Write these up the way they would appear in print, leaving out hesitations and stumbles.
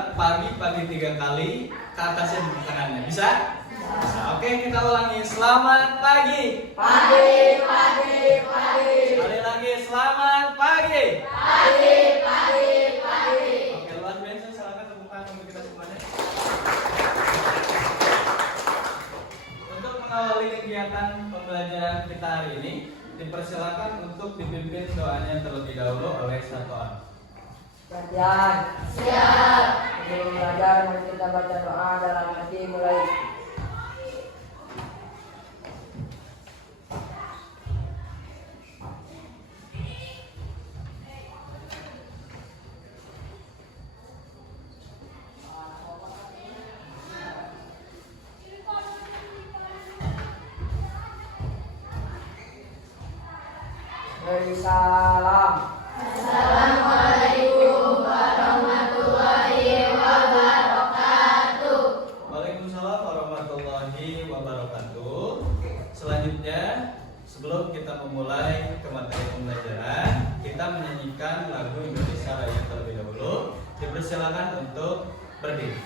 buat pagi 3 kali, ke atasnya di tangannya. Bisa? Bisa. Oke, kita ulangi. Selamat pagi. Pagi, pagi, pagi. Sekali lagi, selamat pagi. Pagi, pagi, pagi. Oke, luar biasa. Silakan tepuk tangan untuk kita semuanya. Untuk mengawali kegiatan pembelajaran kita hari ini, dipersilakan untuk dipimpin doanya terlebih dahulu oleh satu orang. Perhatian. Siap. Sebelum belajar, mari kita baca doa dalam hati mulai. Salam. Assalamualaikum warahmatullahi wabarakatuh. Waalaikumsalam warahmatullahi wabarakatuh. Selanjutnya, sebelum kita memulai ke materi pembelajaran, kita menyanyikan lagu Indonesia Raya terlebih dahulu. Dipersilakan untuk berdiri.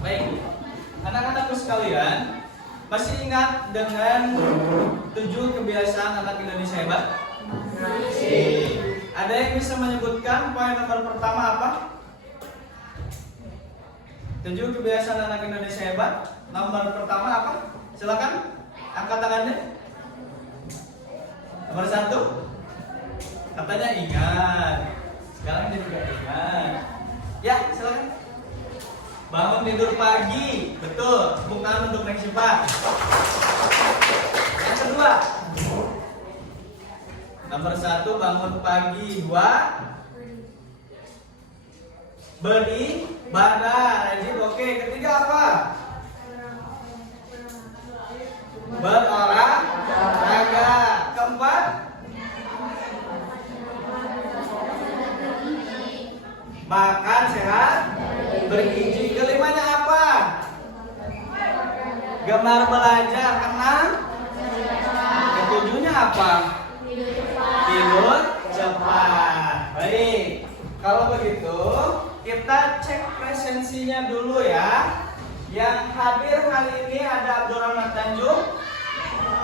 Baik, anak-anakku sekalian, masih ingat dengan 7 kebiasaan anak Indonesia hebat? Ada yang bisa menyebutkan poin nomor pertama apa? 7 kebiasaan anak Indonesia hebat. Nomor pertama apa? Silakan angkat tangannya. Nomor 1, katanya ingat. Sekarang jadi gak ingat. Ya, silakan. Bangun tidur pagi, betul. Tepuk tangan untuk Neng Siva. Yang kedua, nomor 1 bangun pagi. 2, beribadah, rajin. Oke, ketiga apa? Berolahraga. Keempat, makan sehat, bergizi. Kelimanya apa? Gemar belajar. Keenam, ketujuhnya apa? Tidur cepat. Baik, kalau begitu kita cek presensinya dulu ya. Yang hadir hari ini ada Abdurrahman Tanjung.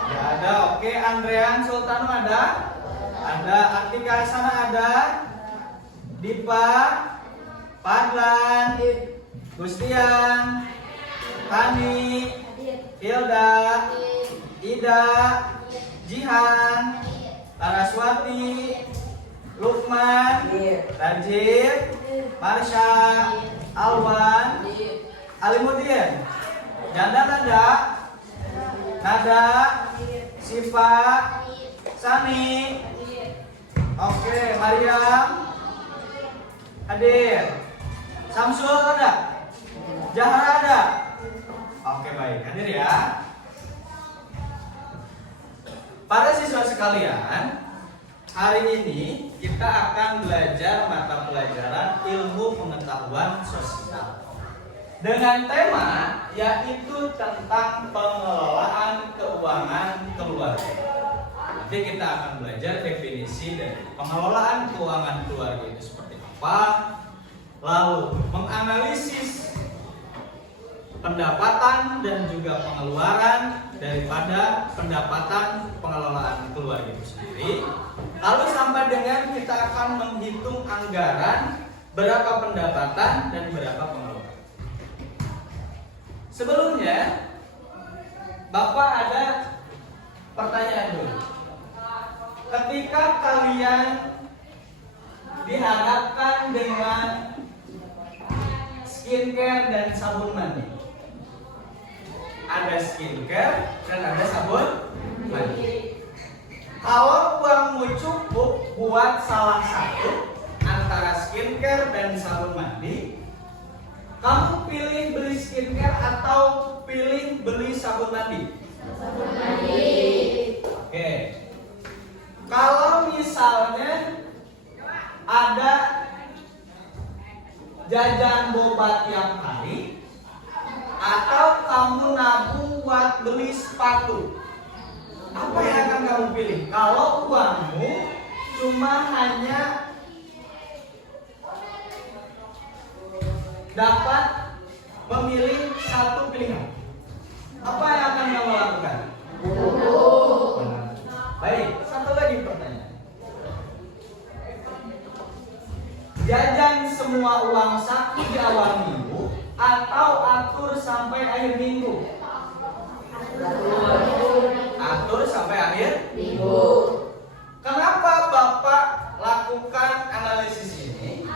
Ya ada. Oke, Andrean Sultano ada. Ada Artika Hasanah ada. Dipa, Padlan, Gustian, Tani, Hilda, Ida, Jihan, Laraswati, Lukman, Rajib, Marsha, Alwan, Alimuddin. Janda Nada, Siva, Sani. Oke, Mariam hadir. Samsul ada? Jahra ada? Oke, baik, hadir ya. Para siswa sekalian, hari ini kita akan belajar mata pelajaran ilmu pengetahuan sosial dengan tema yaitu tentang pengelolaan keuangan keluarga. Nanti kita akan belajar definisi dari pengelolaan keuangan keluarga itu seperti apa, lalu menganalisis pendapatan dan juga pengeluaran daripada pendapatan pengelolaan keluarga itu sendiri. Lalu sampai dengan kita akan menghitung anggaran berapa pendapatan dan berapa pengeluaran. Sebelumnya, Bapak ada pertanyaan dulu. Ketika kalian dihadapkan dengan skincare dan sabun mandi, ada skincare dan ada sabun mandi. Kalau uangmu cukup buat salah satu antara skincare dan sabun mandi, kamu pilih beli skincare atau pilih beli sabun mandi? Sabun mandi. Oke. Kalau misalnya ada jajan boba tiap hari, atau kamu nabung buat beli sepatu, apa yang akan kamu pilih? Kalau uangmu cuma hanya dapat memilih satu pilihan, apa yang akan kamu lakukan? Baik, satu lagi pertanyaan. Jajan semua uang saku di awal minggu atau atur sampai akhir minggu? Atur sampai akhir minggu. Kenapa Bapak lakukan analisis ini?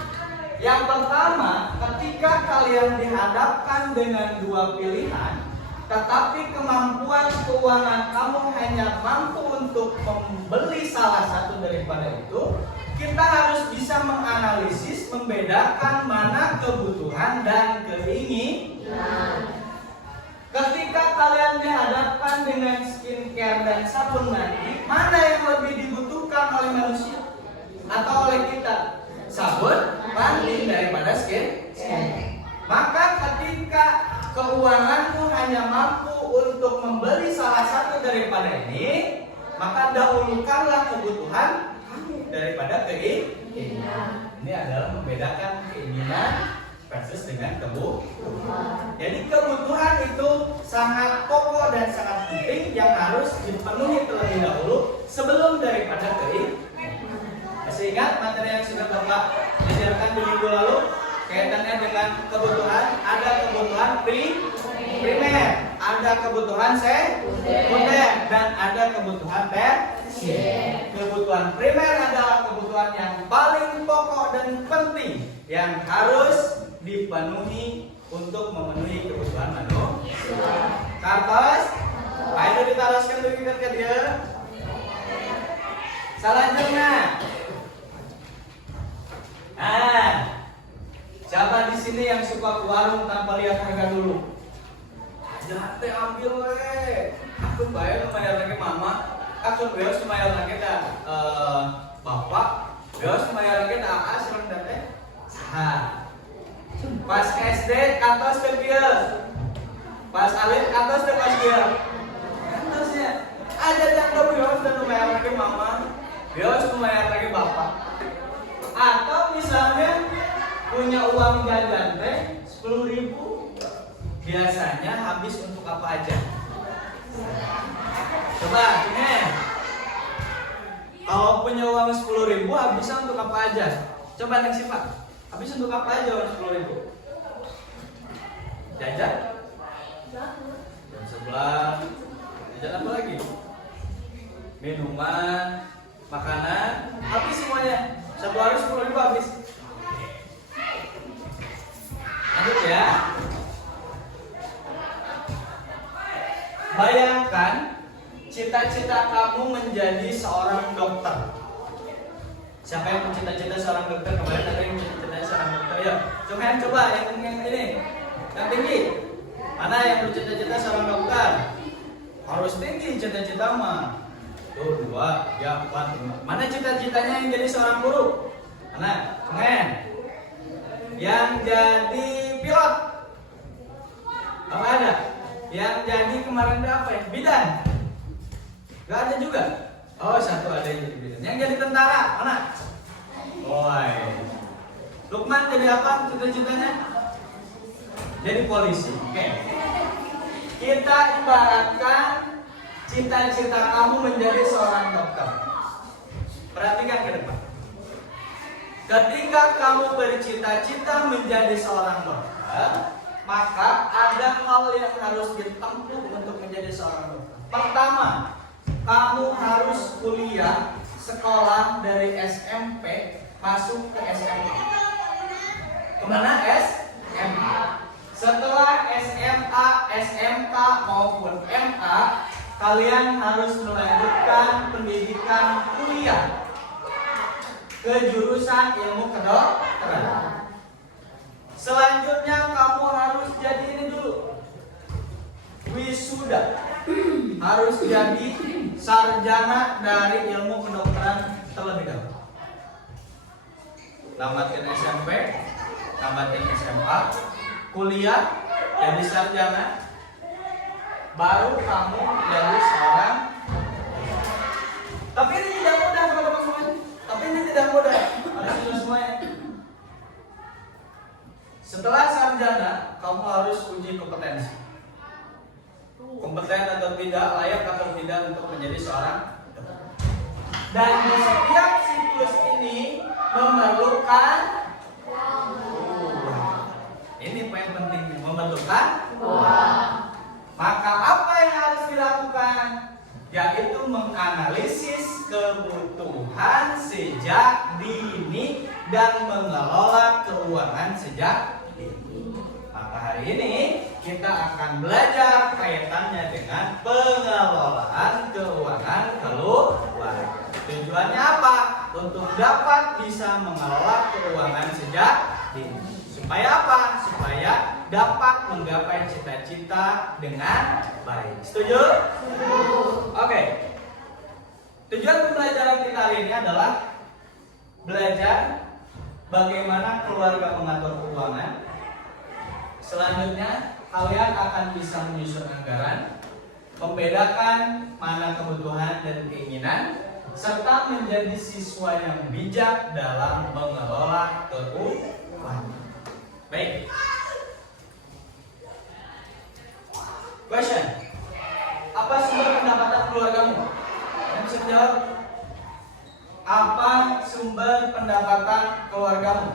Yang pertama, ketika kalian dihadapkan dengan dua pilihan, tetapi kemampuan keuangan kamu hanya mampu untuk membeli salah satu daripada itu, kita harus bisa menganalisis, membedakan mana kebutuhan dan keinginan. Ketika kalian dihadapkan dengan skincare dan sabun mandi, mana yang lebih dibutuhkan oleh manusia atau oleh kita? Sabun mandi daripada skincare. Maka ketika keuanganmu hanya mampu untuk membeli salah satu daripada ini, maka dahulukanlah kebutuhan daripada keinginan. Ini adalah membedakan keinginan versus dengan kebutuhan. Jadi kebutuhan itu sangat pokok dan sangat penting yang harus dipenuhi terlebih dahulu sebelum daripada keinginan. Masih ingat materi yang sudah Bapak ajarkan di minggu lalu? Kaitannya dengan kebutuhan, ada kebutuhan primer, ada kebutuhan sekunder, dan ada kebutuhan tersier. Kebutuhan primer adalah kebutuhan yang paling pokok dan penting yang harus dipenuhi untuk memenuhi kebutuhan manusia. Kartos, ayo ditaroskan dulu ke dia. Selanjutnya, siapa di sini yang suka ke warung tanpa lihat harga dulu? Jangan ambil aku bayar lumayan lagi mama, aku bayar lumayan lagi dah bapak, bayar lumayan lagi dah asrang dah pas ke SD kantos ke dia, pas alit kantos ke pas dia, kantosnya ada yang bayar dan lumayan lagi mama, bayar lumayan lagi bapak. Atau misalnya punya uang jajan teh 10.000, biasanya habis untuk apa aja? Coba ini, kalau punya uang 10.000 habisnya untuk apa aja? Coba neng sifat, habis untuk apa aja uang 10.000? Jajan? Jam sebelah. Jajan apa lagi? Minuman, makanan, habis semuanya. Satu hari 10.000 habis. Lanjut ya. Bayangkan cita-cita kamu menjadi seorang dokter. Siapa yang bercita-cita seorang dokter? Kemarin ada yang bercita-cita seorang dokter. Ya, coba yang ini, yang tinggi. Mana yang bercita-cita seorang dokter? Harus tinggi cita-cita mah. Tuh 2, ya 4, 5. Mana cita-citanya yang jadi seorang guru? Mana? Pengen. Yang jadi pilot? Apa ada? Yang jadi kemarin apa ya? Bidan? Gak ada juga. Oh, satu ada yang jadi bidan. Yang jadi tentara mana? Woi. Lukman jadi apa cita-citanya? Jadi polisi. Oke. Kita ibaratkan cita-cita kamu menjadi seorang dokter. Perhatikan ke depan. Ketika kamu bercita-cita menjadi seorang dokter, maka ada hal yang harus ditempuh untuk menjadi seorang dokter. Pertama, kamu harus kuliah sekolah dari SMP masuk ke SMA. Kemana SMA? Setelah SMA, SMK maupun MA, kalian harus melanjutkan pendidikan kuliah ke jurusan ilmu kedokteran. Selanjutnya kamu harus jadi ini dulu, wisuda. Harus jadi sarjana dari ilmu kedokteran terlebih dahulu. Tamatkan SMP, tamatkan SMA, kuliah jadi sarjana, baru kamu jadi seorang. Tapi ini tidak mudah teman-teman semuanya. Tapi ini tidak mudah. Harus itu semuanya. Setelah sarjana, kamu harus uji kompetensi. Kompeten atau tidak, layak atau tidak untuk menjadi seorang dokter. Dan di setiap siklus ini memerlukan ini poin penting, memerlukan Maka apa yang harus dilakukan? Yaitu menganalisis kebutuhan sejak dini dan mengelola keuangan sejak dini. Maka hari ini kita akan belajar kaitannya dengan pengelolaan keuangan keluarga. Tujuannya apa? Untuk dapat bisa mengelola keuangan sejak dini. Supaya apa? Supaya dapat menggapai cita-cita dengan baik. Setuju? Oke. Tujuan pembelajaran kita hari ini adalah belajar bagaimana keluarga mengatur keuangan. Selanjutnya, kalian akan bisa menyusun anggaran, membedakan mana kebutuhan dan keinginan, serta menjadi siswa yang bijak dalam mengelola keuangan. Baik. Question. Apa sumber pendapatan keluargamu? Yang bisa menjawab? Apa sumber pendapatan keluargamu?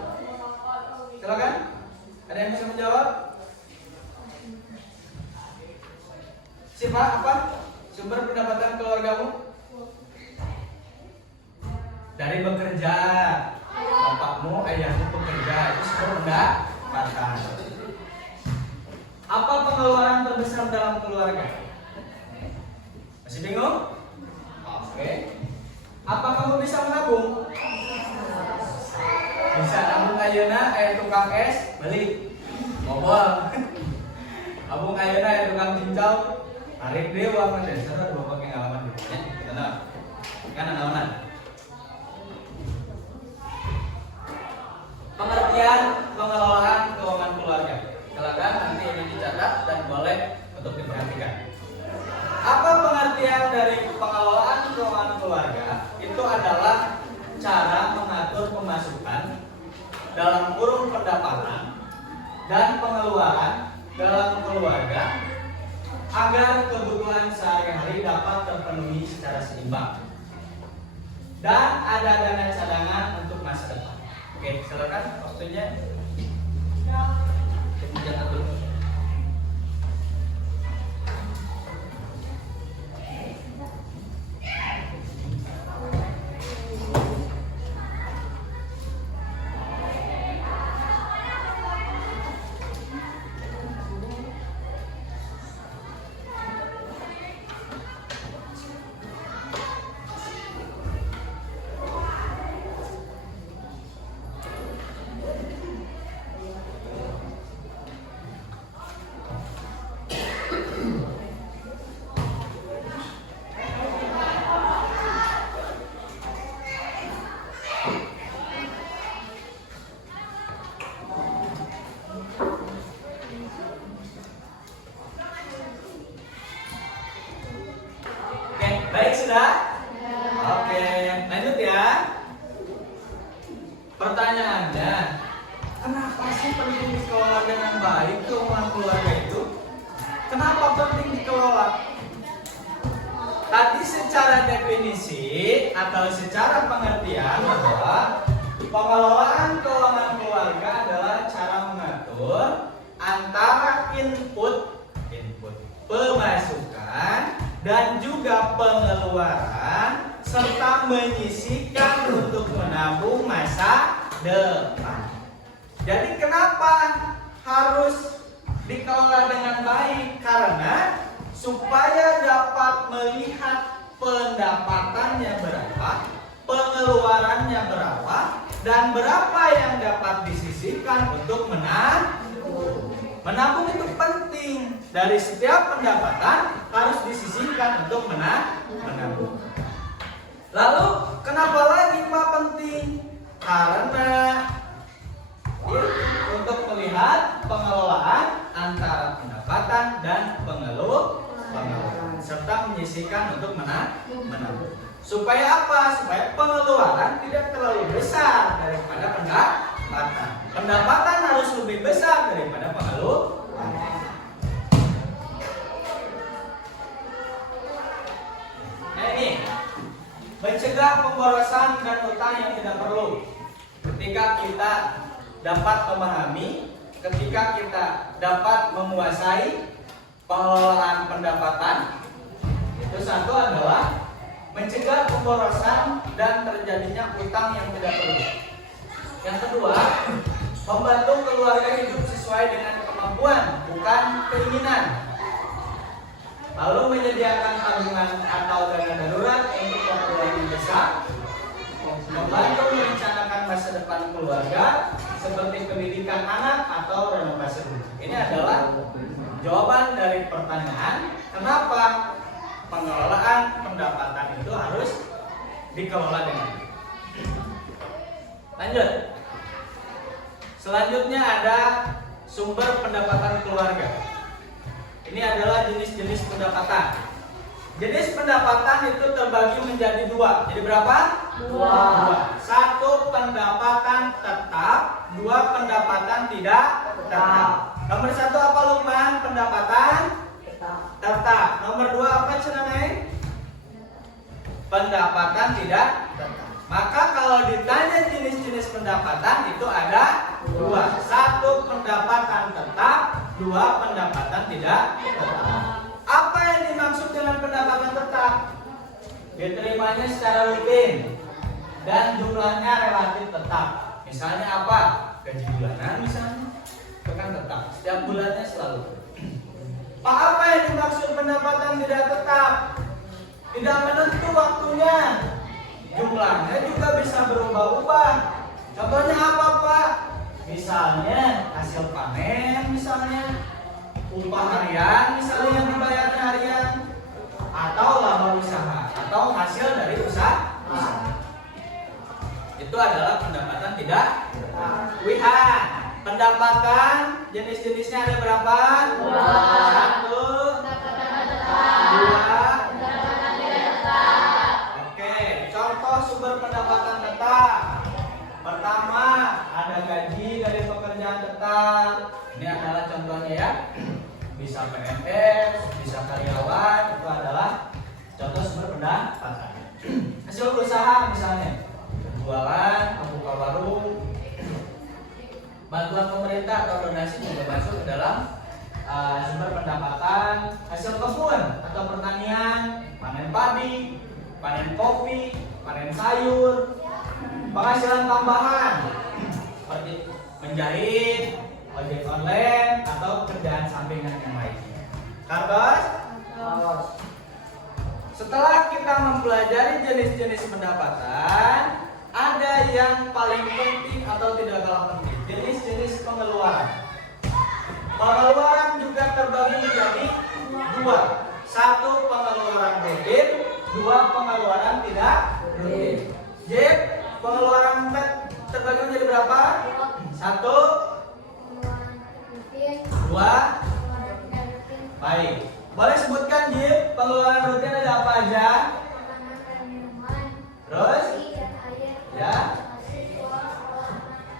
Silakan. Ada yang bisa menjawab? Siapa? Apa sumber pendapatan keluargamu? Dari bekerja. Bapakmu, ayahmu bekerja, itu sumber pendapatan. Apa pengeluaran terbesar dalam keluarga? Masih bingung? Oke. Apa kamu bisa menabung? Bisa nabung ayeuna tukang es beli bobol. Nabung ayeuna tukang cincau tarik dewa mah deh. Sadar bapak ke ngalaman gitu ya. Tenang. Kan naonan. Pengertian pengelolaan keuangan keluarga. Silakan nanti ini dicatat dan boleh untuk diperhatikan. Apa pengertian dari pengelolaan keuangan keluarga? Itu adalah cara mengatur pemasukan dalam kurung pendapatan dan pengeluaran dalam keluarga agar kebutuhan sehari-hari dapat terpenuhi secara seimbang dan ada dana cadangan untuk masa depan. Oke, silakan waktunya. Dicatat dulu. sih penting dikelola dengan baik keuangan keluarga itu? Kenapa penting dikelola? Tadi secara definisi atau secara pengertian bahwa pengelolaan keuangan keluarga adalah cara mengatur antara input pemasukan dan juga pengeluaran serta menyisihkan untuk menabung masa depan. Jadi kenapa harus dikelola dengan baik? Karena supaya dapat melihat pendapatannya berapa, pengeluarannya berapa, dan berapa yang dapat disisihkan untuk menabung. Menabung itu penting. Dari setiap pendapatan harus disisihkan untuk menabung. Lalu kenapa lagi Pak penting? Karena untuk melihat pengelolaan antara pendapatan dan pengeluaran serta menyisihkan untuk menabung. Supaya apa? Supaya pengeluaran tidak terlalu besar daripada pendapatan. Pendapatan harus lebih besar daripada pengeluaran. Nah ini, mencegah pemborosan dan utang yang tidak perlu. Ketika kita dapat memahami, ketika kita dapat menguasai pengelolaan pendapatan, itu satu adalah mencegah pemborosan dan terjadinya utang yang tidak perlu. Yang kedua, membantu keluarga hidup sesuai dengan kemampuan, bukan keinginan. Lalu menyediakan tabungan atau dana darurat untuk waktu yang besar, membantu merencanakan masa depan keluarga seperti pendidikan anak atau renovasi rumah. Ini adalah jawaban dari pertanyaan kenapa pengelolaan pendapatan itu harus dikelola dengan baik. Lanjut. Selanjutnya ada sumber pendapatan keluarga. Ini adalah jenis-jenis pendapatan. Jenis pendapatan itu terbagi menjadi dua. Jadi berapa? Dua. Satu pendapatan tetap, dua pendapatan tidak tetap. Nomor satu apa Lukman? Pendapatan tetap. Nomor dua apa cenamai? Pendapatan tidak tetap. Maka kalau ditanya jenis-jenis pendapatan itu ada dua. Satu pendapatan tetap, dua pendapatan tidak tetap. Apa yang dimaksud dengan pendapatan tetap? Diterimanya secara rutin dan jumlahnya relatif tetap. Misalnya apa? Gaji bulanan misalnya, itu kan tetap. Setiap bulannya selalu. Pak, apa yang dimaksud pendapatan tidak tetap? Tidak menentu waktunya. Jumlahnya juga bisa berubah-ubah. Contohnya apa Pak? Misalnya hasil panen, misalnya upah harian, misalnya yang dibayarnya harian, atau laba usaha, atau hasil dari usaha. Itu adalah pendapatan tidak lihat. Pendapatan jenis-jenisnya ada berapa? Dua. Satu, dua. Oke, contoh sumber pendapatan tetap. Pertama, ada gaji dari pekerjaan tetap. Ini adalah contohnya ya. Bisa PNS, bisa karyawan, itu adalah contoh sumber pendapatan. Hasil usaha misalnya, jualan, membuka warung, bantuan pemerintah atau donasi juga masuk ke dalam sumber pendapatan. Hasil kebun atau pertanian, panen padi, panen kopi, panen sayur, penghasilan tambahan seperti menjahit, ojek online atau kerjaan sampingan yang lainnya. Kartos? Setelah kita mempelajari jenis-jenis pendapatan, ada yang paling penting atau tidak kalah penting, jenis-jenis pengeluaran. Pengeluaran juga terbagi menjadi dua. Satu pengeluaran rutin, dua pengeluaran tidak rutin. Jep, pengeluaran terbagi menjadi berapa? Satu, dua. Baik. Boleh sebutkan Jip, pengeluaran rutin ada apa aja? Terus? Ya.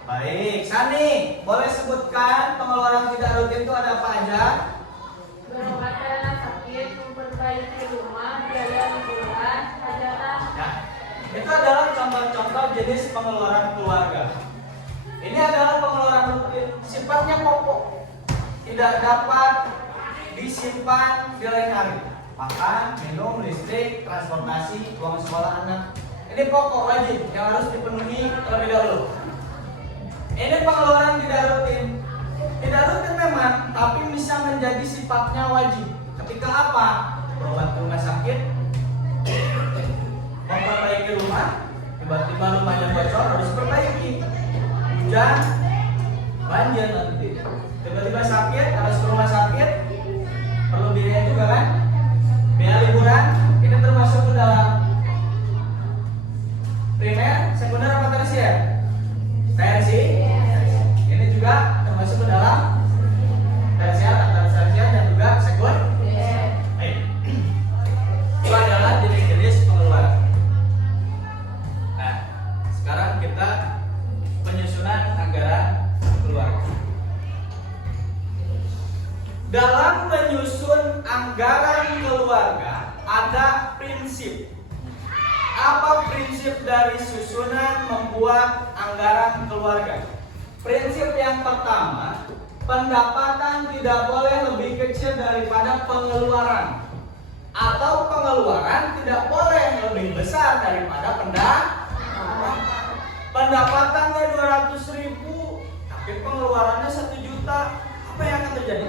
Baik. Baik, Sani, boleh sebutkan pengeluaran tidak rutin itu ada apa aja? Berobat karena sakit, memperbaiki rumah, biaya liburan, hajatan. Ya, itu adalah contoh-contoh jenis pengeluaran keluarga. Ini adalah pengeluaran rutin, sifatnya pokok, tidak dapat disimpan di lain hari. Makan, minum, listrik, transportasi, uang sekolah anak. Ini pokok wajib yang harus dipenuhi terlebih dahulu. Ini pengeluaran tidak rutin. Tidak rutin memang, tapi bisa menjadi sifatnya wajib. Ketika apa? Berobat ke rumah sakit, memperbaiki rumah, tiba-tiba rumahnya bocor harus perbaiki. Hujan, banjir nanti. Tiba-tiba sakit harus ke rumah sakit, perlu biaya juga kan? Biaya liburan, ini termasuk ke dalam primer, sekunder apa tersier? Tersi. Ini juga termasuk ke dalam tersier, antara tersier dan juga sekunder. Baik. Itu adalah jenis-jenis pengeluaran. Nah, sekarang kita penyusunan anggaran keluarga. Dalam menyusun anggaran keluarga ada prinsip. Apa prinsip dari susunan membuat anggaran keluarga? Prinsip yang pertama, pendapatan tidak boleh lebih kecil daripada pengeluaran, atau pengeluaran tidak boleh lebih besar daripada pendapatan. Pendapatannya 200.000, tapi pengeluarannya 1 juta, apa yang akan terjadi?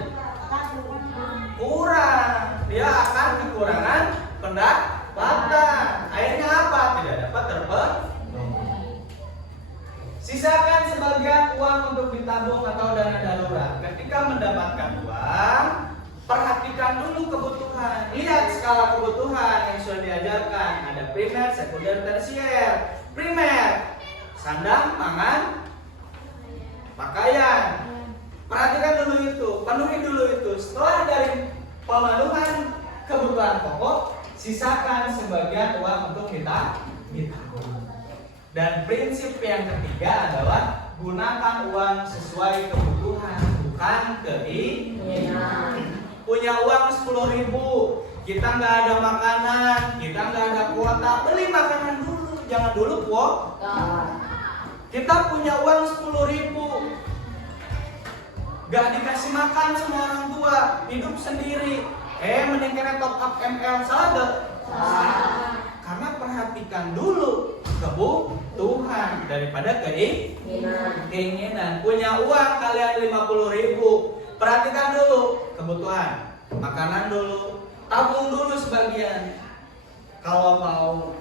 Kurang, dia akan kekurangan pendapatan. Akhirnya apa? Tidak dapat terpenuhi. Sisakan sebagian uang untuk ditabung atau dana darurat. Ketika mendapatkan uang, perhatikan dulu kebutuhan. Lihat skala kebutuhan yang sudah diajarkan. Ada primer, sekunder, tersier. Primer, sandang, pangan, pakaian. Perhatikan dulu itu, penuhi dulu itu. Setelah dari pemenuhan kebutuhan pokok, sisakan sebagian uang untuk kita ditabung. Dan prinsip yang ketiga adalah gunakan uang sesuai kebutuhan, bukan keinginan. Punya uang 10.000, kita nggak ada makanan, kita nggak ada kuota, beli makanan dulu, jangan dulu kuota. Kita punya uang 10.000, gak dikasih makan sama orang tua, hidup sendiri. Mending kena top up ML, salah gak? Salah. Karena perhatikan dulu kebutuhan daripada keinginan. Punya uang kalian 50.000, perhatikan dulu kebutuhan, makanan dulu, tabung dulu sebagian. Kalau mau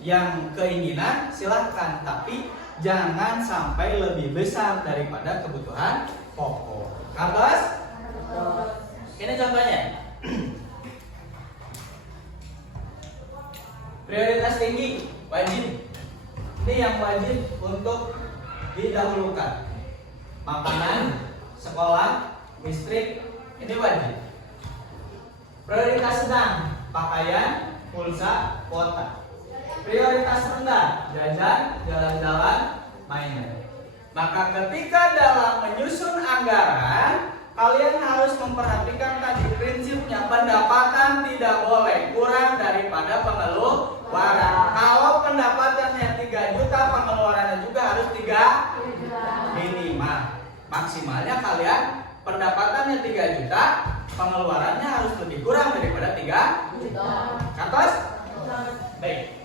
yang keinginan silahkan, tapi jangan sampai lebih besar daripada kebutuhan pokok. Kartos? Ini contohnya. Prioritas tinggi, wajib. Ini yang wajib untuk didahulukan. Makanan, sekolah, listrik, ini wajib. Prioritas sedang, pakaian, pulsa, kuota. Prioritas rendah, jajan, jalan-jalan, mainan. Maka ketika dalam menyusun anggaran, kalian harus memperhatikan tadi prinsipnya, pendapatan tidak boleh kurang daripada pengeluaran. Kalau pendapatannya 3 juta, pengeluarannya juga harus 3 minimal. Maksimalnya kalian pendapatannya 3 juta, pengeluarannya harus lebih kurang daripada 3 juta. Katos? Baik.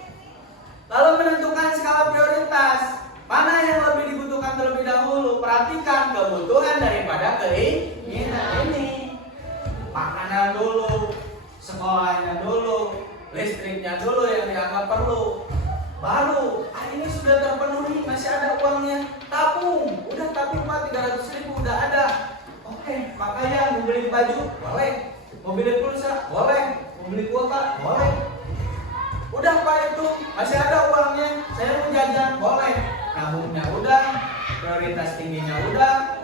Lalu menentukan skala prioritas. Mana yang lebih dibutuhkan terlebih dahulu? Perhatikan kebutuhan daripada keinginan ini. Makanan dulu, sekolahnya dulu, listriknya dulu yang dianggap perlu. Baru, ini sudah terpenuhi, masih ada uangnya, tabung. Udah tabung Pak, 300.000 udah ada. Oke, makanya mau beli baju, boleh. Mau beli pulsa, boleh. Mau beli kuota, boleh. Udah Pak itu, masih ada uangnya, saya mau jajan, boleh. Nabungnya udah, prioritas tingginya udah,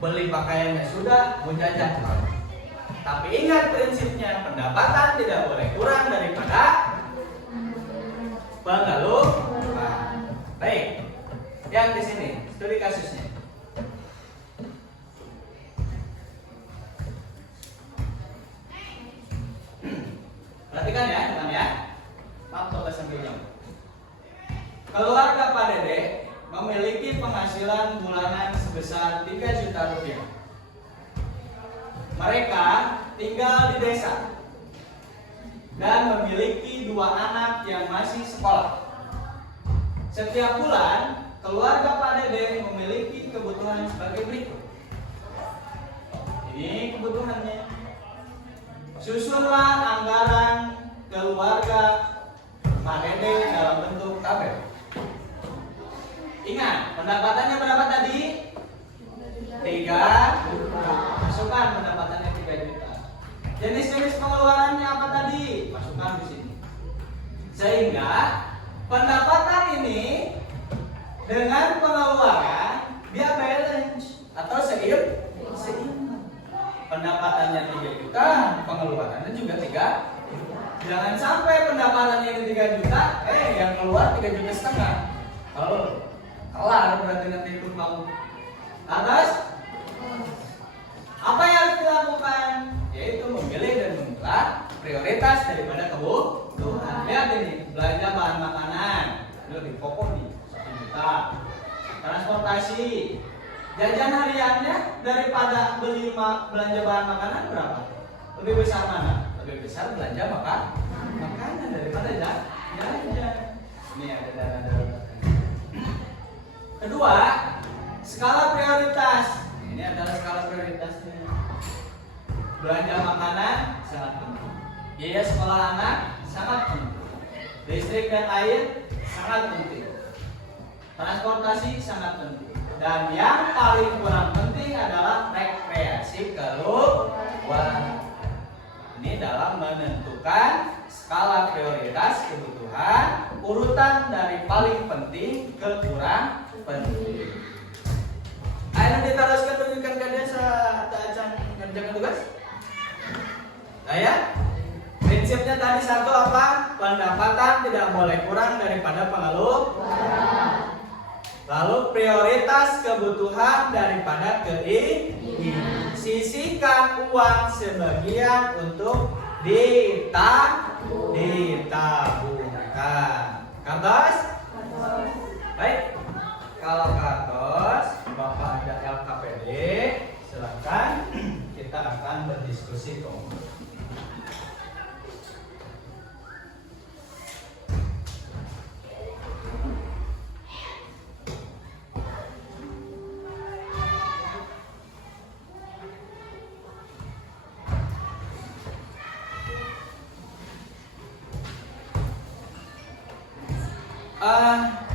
beli pakaiannya sudah, mau jajan. Tapi ingat prinsipnya, pendapatan tidak boleh kurang daripada pengeluaran. Baik, yang di sini studi kasusnya. sebesar 3 juta rupiah. Mereka tinggal di desa dan memiliki 2 anak yang masih sekolah. Setiap bulan, keluarga Pak Dede memiliki kebutuhan sebagai berikut. Ini kebutuhannya. Susunlah anggaran keluarga Pak Dede dalam bentuk tabel. Ingat, pendapatannya berapa tadi? 3 juta. Masukkan pendapatannya 3 juta. Jenis-jenis pengeluarannya apa tadi? Masukkan di sini. Sehingga pendapatan ini dengan pengeluaran dia balance atau seimbang. Pendapatannya 3 juta, pengeluarannya juga 3. Jangan sampai pendapatannya ini 3 juta, yang keluar 3,5 juta. Kalau kelar berarti nanti ikut mau. Lantas apa yang harus dilakukan? Yaitu memilih dan memilah prioritas daripada kebutuhan. Lihat ini, belanja bahan makanan ini lebih pokok nih, 1 juta. Transportasi, jajan hariannya daripada belanja bahan makanan berapa? Lebih besar mana? Lebih besar belanja makanan daripada jajan. Ini ada dana. Kedua, skala prioritas. Ini adalah skala prioritasnya. Belanja makanan sangat penting. Biaya sekolah anak sangat penting. Listrik dan air sangat penting. Transportasi sangat penting. Dan yang paling kurang penting adalah rekreasi keluarga. Ini dalam menentukan skala prioritas kebutuhan, urutan dari paling penting ke kurang penting. Ayo diteruskan, tunjukkan kalian saat acan kerjakan tugas. Nah ya, prinsipnya tadi satu apa? Pendapatan tidak boleh kurang daripada pengeluaran. Lalu prioritas kebutuhan daripada keinginan. Sisihkan uang sebagian untuk ditabungkan. Kantos? Baik. Kalau kantos, Bapak ada LKPD, silakan kita akan berdiskusi kok.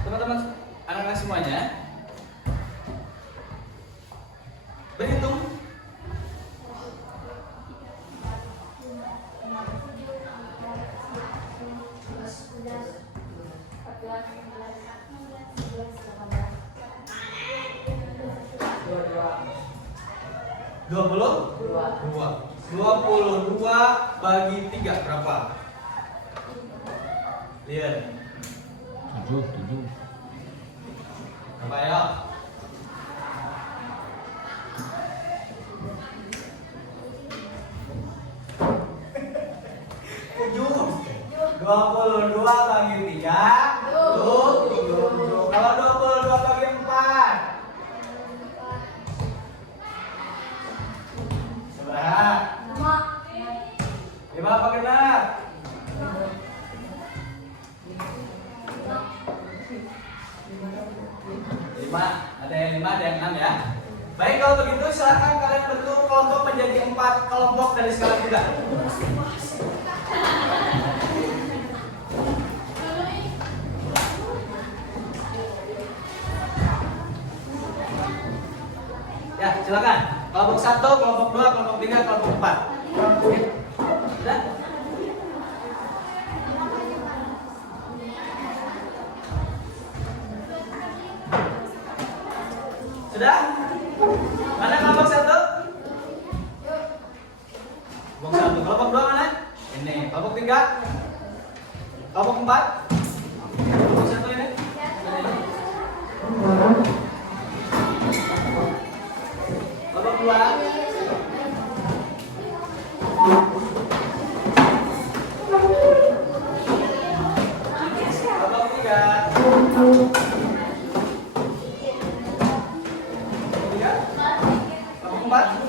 Teman-teman anak-anak semuanya, berhitung. Dua puluh dua bagi 3 berapa? Lihat. 7. Berapa ya? Tujuh. 22 bagi 3 7. Kalau 22 bagi 4 seberapa? 5 apa genap? 5. Ada yang 5, ada yang 6 ya. Baik, kalau begitu silakan kalian bentuk kelompok menjadi 4 kelompok dari skala 3. Ya, silakan. Kelompok 1, kelompok 2, kelompok 3, kelompok 4. Sudah? Sudah? Mana kelompok 1? Kelompok 1. Kelompok 2 mana? Ini. Kelompok 3? Kelompok 4? Kelompok 1 ini? Kelompok 2? Kelompok 3? Ya. Perhatikan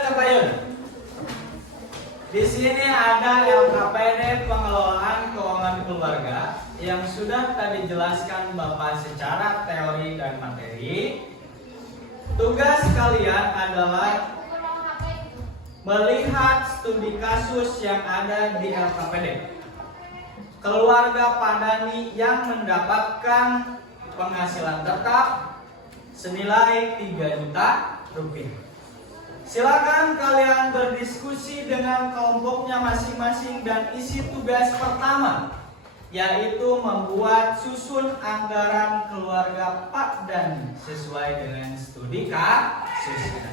Kapayun. Di sini ada LKPD pengelolaan keuangan keluarga yang sudah tadi jelaskan Bapak secara teori dan materi. Tugas kalian adalah melihat studi kasus yang ada di LKPD. Keluarga Padani yang mendapatkan penghasilan tetap senilai 3 juta rupiah. Silakan kalian berdiskusi dengan kelompoknya masing-masing dan isi tugas pertama, yaitu membuat susun anggaran keluarga Pak Dani sesuai dengan studi kasus.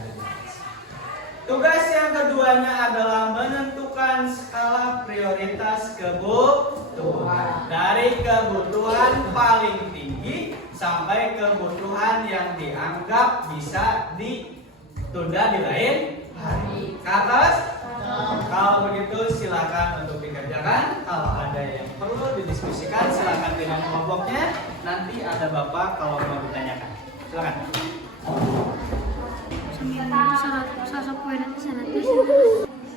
Tugas yang keduanya adalah menentukan skala prioritas kebutuhan dari kebutuhan paling tinggi sampai kebutuhan yang dianggap bisa ditunda di lain hari. Ke atas? Kalau begitu silakan untuk dikerjakan. Kalau ada yang perlu didiskusikan silakan dengan kelompoknya. Nanti ada Bapak kalau mau ditanyakan. Silakan.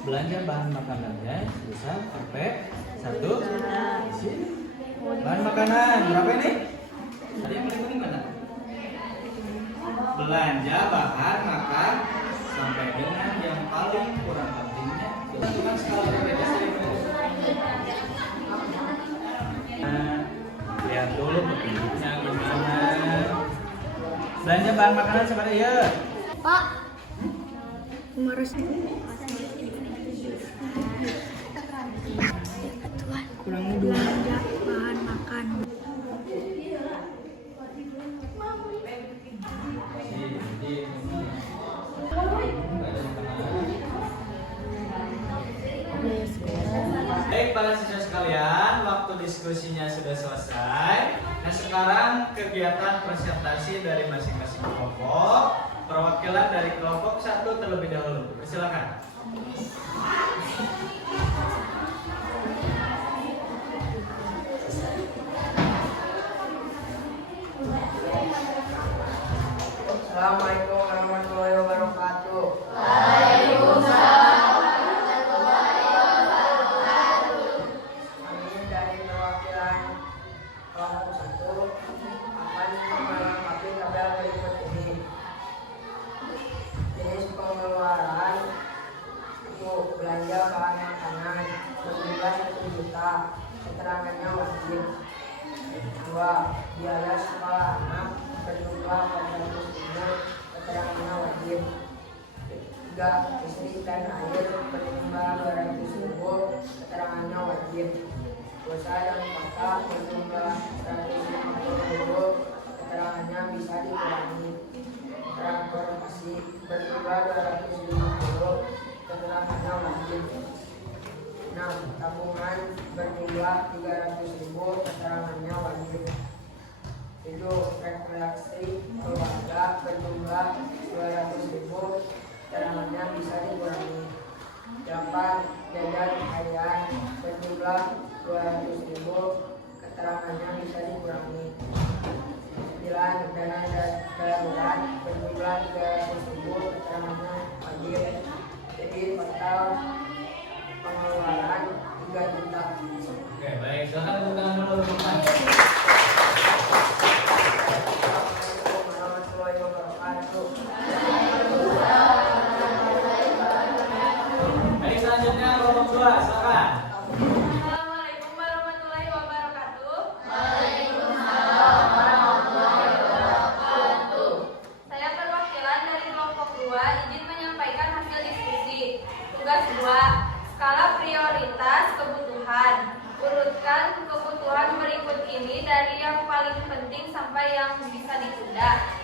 Belanja bahan makanannya sebesar sampai 1 isi. Bahan makanan berapa ini? Tadi yang paling penting mana? Belanja bahan makan sampai dengan yang paling kurang pentingnya. Kita bukan skala prioritas dari lihat dulu petunjuknya gimana. Belanja bahan makanan seperti ya. Pak, harus Kurang belanja bahan makan. Baik para siswa sekalian, waktu diskusinya sudah selesai. Nah sekarang kegiatan presentasi dari masing-masing kelompok. Perwakilan dari kelompok 1 terlebih dahulu. Silakan. Assalamualaikum warahmatullahi wabarakatuh. Kami dari perwakilan kelompok 1 akan melengkapi tabel berikut ini. Jenis pengeluaran untuk belanja bahan makanan berjumlah 1 juta, keterangannya wajib. 2. Biaya sekolah anak berjumlah 400.000, keterangannya wajib. 3. Listrik dan air berjumlah 200.000, keterangannya wajib. Pulsa dan fakta berjumlah 150.000, keterangannya bisa dikurangi. Transportasi berjumlah 250, keterangannya wajib. 6. Tabungan berjumlah 300.000, keterangannya wajib. 7. Rekreasi keluarga berjumlah 200.000, keterangannya bisa dikurangi. 8. Jajan harian berjumlah 200.000, keterangannya bisa dikurangi. 9. Dana darurat berjumlah 300.000, keterangannya wajib. Jadi total pengeluaran 3 juta. Oke, baik. Silakan tepuk tangan dulu teman-teman. Assalamualaikum warahmatullahi wabarakatuh. Baik, selanjutnya kelompok 2, silakan. Assalamualaikum warahmatullahi wabarakatuh. Saya perwakilan dari kelompok 2 izin menyampaikan hasil diskusi. Tugas 2, skala prioritas kebutuhan. Urutkan kebutuhan berikut ini dari yang paling penting sampai yang bisa ditunda.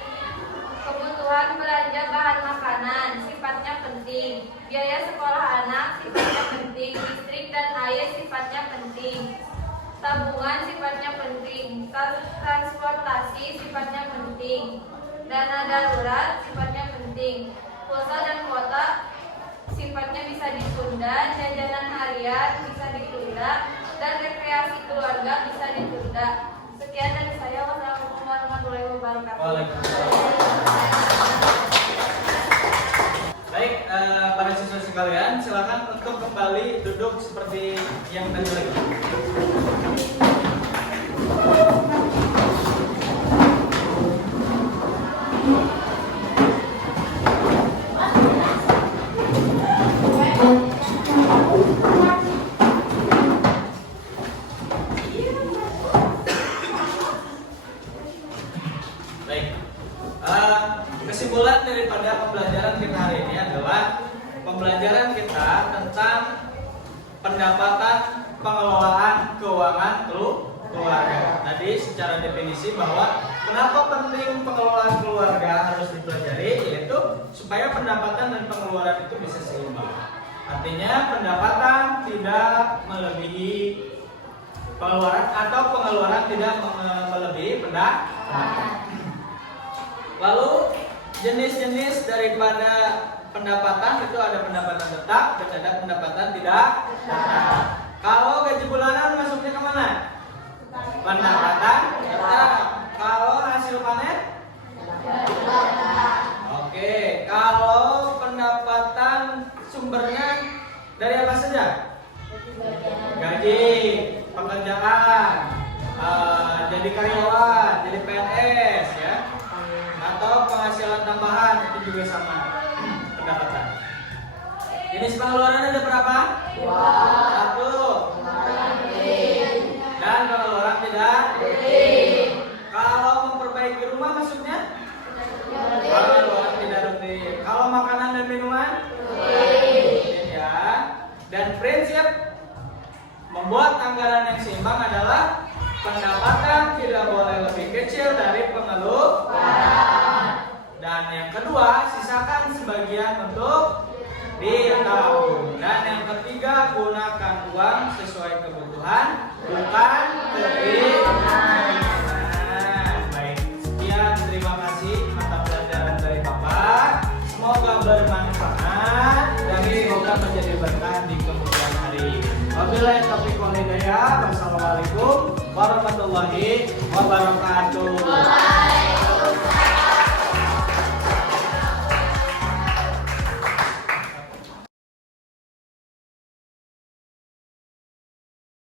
Kebutuhan belanja bahan makanan sifatnya penting. Biaya sekolah anak sifatnya penting. Listrik dan air sifatnya penting. Tabungan sifatnya penting. Transportasi sifatnya penting. Dana darurat sifatnya penting. Pulsa dan kuota sifatnya sifatnya bisa ditunda, jajanan harian bisa ditunda, dan rekreasi keluarga bisa ditunda. Sekian dari saya. Wassalamualaikum warahmatullahi wabarakatuh. Waalaikumsalam. Baik, para siswa sekalian, silakan untuk kembali duduk seperti yang tadi lagi. Baik, kesimpulan daripada pembelajaran kita hari ini adalah pembelajaran kita tentang pendapatan pengelolaan keuangan keluarga. Tadi secara definisi bahwa kenapa penting pengelolaan keluarga harus dipelajari, yaitu supaya pendapatan dan pengeluaran itu bisa seimbang. Artinya pendapatan tidak melebihi pengeluaran atau pengeluaran tidak melebihi pendapatan. Lalu jenis-jenis daripada pendapatan itu ada pendapatan tetap dan ada pendapatan tidak tetap. Kalau gaji bulanan masuknya kemana? Pendapatan tetap. Kalau hasil panen? Oke. Kalau pendapatan sumbernya dari apa saja? Gaji, pekerjaan, jadi karyawan, jadi PNS ya, atau penghasilan tambahan itu juga sama pendapatan. Jenis pengeluaran ada berapa? 1. Dan pengeluaran tidak? Kalau memperbaiki rumah maksudnya? Pengeluaran tidak rutin. Kalau makanan dan minuman? Rutin ya. Dan prinsip membuat anggaran yang seimbang adalah pendapatan tidak boleh lebih kecil dari pengeluaran. Dan yang kedua, sisakan sebagian untuk ditabung. Dan yang ketiga, gunakan uang sesuai kebutuhan, bukan keinginan. Baik, sekian, terima kasih mata pelajaran dari Bapak. Semoga bermanfaat dan semoga menjadi berkah di kemudian hari. Wabillahi taufiq wal hidayah. Wassalamualaikum warahmatullahi wabarakatuh.